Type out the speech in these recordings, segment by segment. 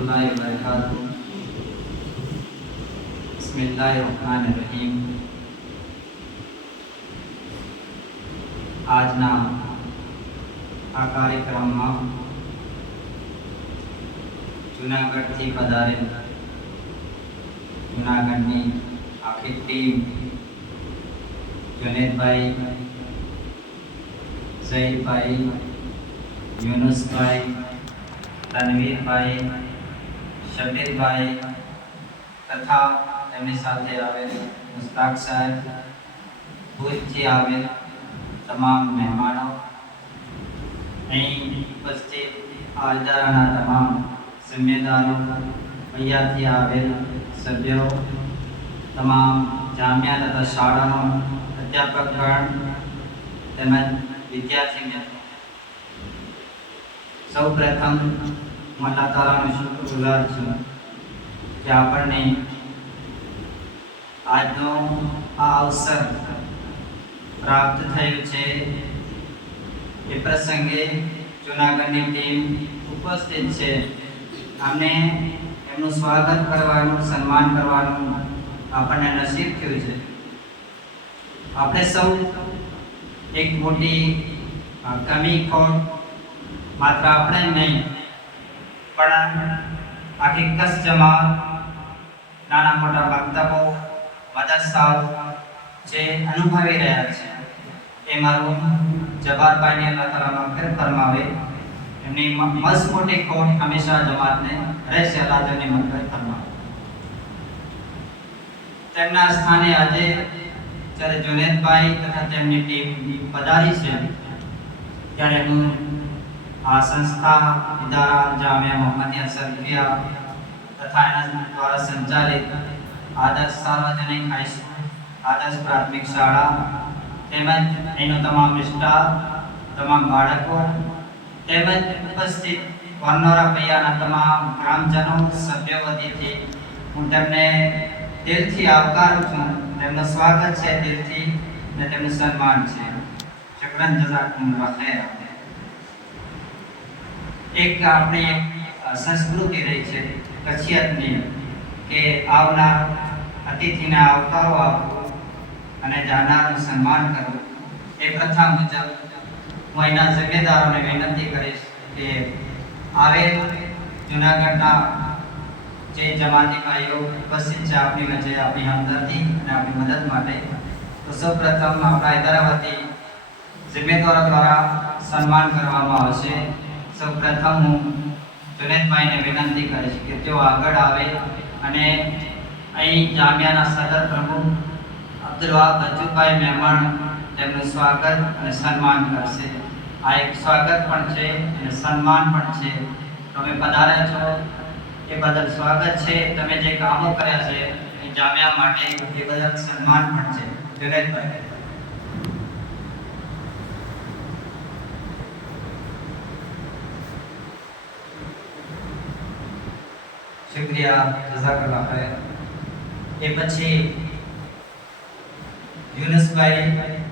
वरहमतुल्लाहि वबरकातुहू। बिस्मिल्लाहिर्रहमानिर्रहीम। આજના આ કાર્યક્રમમાં જૂનાગઢથી પધારેલ જૂનાગઢની આખી ટીમ જુનેદભાઈ, ઝહીરભાઈ, યુનુસભાઈ, તનવીરભાઈ, શબીરભાઈ તથા તેમની સાથે આવેલ મુસ્તાક સાહેબ, ભુજથી આવેલ તમામ મહેમાનો, અહીં ઉપસ્થિત આ ઇદારાના તમામ જિમ્મેદારો, અહીંયાથી આવેલ સભ્યો, તમામ જામિયા તથા શાળાનો અધ્યાપકગણ તેમજ વિદ્યાર્થી મિત્રો, સૌ પ્રથમ અલ્લાહ તાલાનો શુક્રગુજાર છું કે આપણને આજનો આ અવસર પ્રાપ્ત થયું છે। એ પ્રસંગે જૂનાગઢની ટીમ ઉપસ્થિત છે। અમને એમનું સ્વાગત કરવાનું, સન્માન કરવાનું આપણને નસીબ થયું છે। આપણે સૌ એક મોટી કમી ખોટ માત્ર આપણે નહીં પણ આખી કચ્છ જમાત, નાના મોટા મક્તબો, મદરસાઓ જે અનુભવી રહ્યા છે એ મારું જબ્બારભાઈને અલ્લાહ તાલા મગફિરત ફરમાવે। એમની મસ્ત મોટી ખોટ હંમેશા જમાતને રહેશે, અલ્લાહ તેમની મગફિરત ફરમાવે। તેમના સ્થાને આજે જ્યારે જુનેદભાઈ તથા તેમની ટીમ પધારી છે ત્યારે હું આ સંસ્થા ઇદારા જામિયા મોહમ્મદિયા સરફિયા તથા એના દ્વારા સંચાલિત આદર્શ સાર્વજનિક હાઈસ્કૂલ, આદર્શ પ્રાથમિક શાળા તેમજ એનો તમામ સ્ટાફ, તમામ બાળકો તેમજ ઉપસ્થિત વરનોરા પૈયાના તમામ ગ્રામજનો, સભ્યો વતીથી હું તેમને દિલથી આવકારું છું। તેમનું સ્વાગત છે દિલથી અને તેમનું સન્માન છે। શુક્રન જઝાકુમુલ્લાહ ખૈર। એક આપણી સંસ્કૃતિ રહી છે કચ્છિયતની કે આવનાર અતિથિને આવકારો આપવો અને જાનારનું સન્માન કરવું। એ પ્રથા મુજબ હું અહીંના જિમ્મેદારોને વિનંતી કરીશ કે આવેલ જૂનાગઢના જે જમાતી ભાઈઓ ઉપસ્થિત છે આપણી વચ્ચે આપણી હમદર્દી અને આપણી મદદ માટે, તો સૌ પ્રથમ આપણા ઇદારા વતી જિમ્મેદારો દ્વારા સન્માન કરવામાં આવશે। સૌ પ્રથમ હું જુનેદભાઈને વિનંતી કરીશ કે તેઓ આગળ આવે અને અહીં જામિયાના સદર પ્રમુખ અબ્દુલ વહાબ બચ્ચુભાઈ મહેમાન તેમનું સ્વાગત અને સન્માન કરશે। આ એક સ્વાગત પણ છે અને સન્માન પણ છે। તમે પધાર્યા છો એ બદલ સ્વાગત છે, તમે જે કામો કર્યા છે એ જામિયા માટે એ બદલ સન્માન પણ છે। જુનેદભાઈ શુક્રિયા, જઝાકલ્લાહ ખૈર। એ પછી યુનુસભાઈ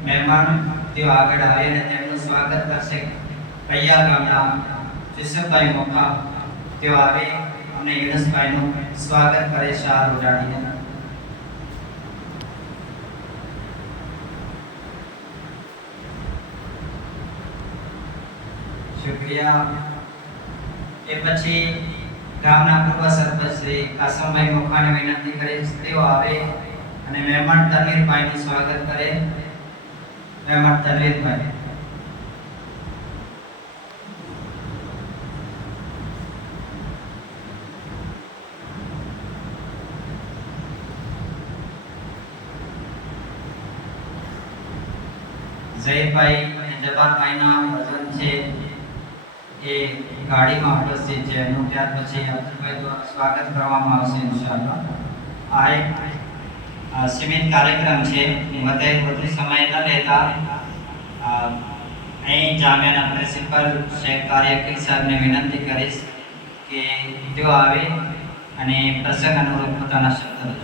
મહેમાન તેઓ આગળ આવે અને તેમનું સ્વાગત કરશે। પૈયા ગામના યુસુફભાઈ મોકા તેઓ આવે અને યુનુસભાઈનું સ્વાગત કરે શાલ ઉડાડીને। શુક્રિયા। એ પછી ગામના પૂર્વ સરપંચ શ્રી કાસમભાઈ મોખાને વિનંતી કરીશ તેઓ આવે અને મહેમાન તનવીરભાઈનું સ્વાગત કરે। મહેમાન તનવીરભાઈ। ઝહીરભાઈ અને જબ્બારભાઈના વજન છે એ ગાડીમાં ઉપસ્થિત છે, એનું ત્યાર પછી અબ્દુલભાઈ દ્વારા સ્વાગત કરવામાં આવશે ઇન્શાઅલ્લાહ। આ એક સીમિત કાર્યક્રમ છે, વધુ સમય ન લેતા અહીં જામિયાના પ્રિન્સિપલ શેખ કાર્યકર સાહેબને વિનંતી કરીશ કે તેઓ આવે અને પ્રસંગ અનુરૂપ પોતાના શબ્દ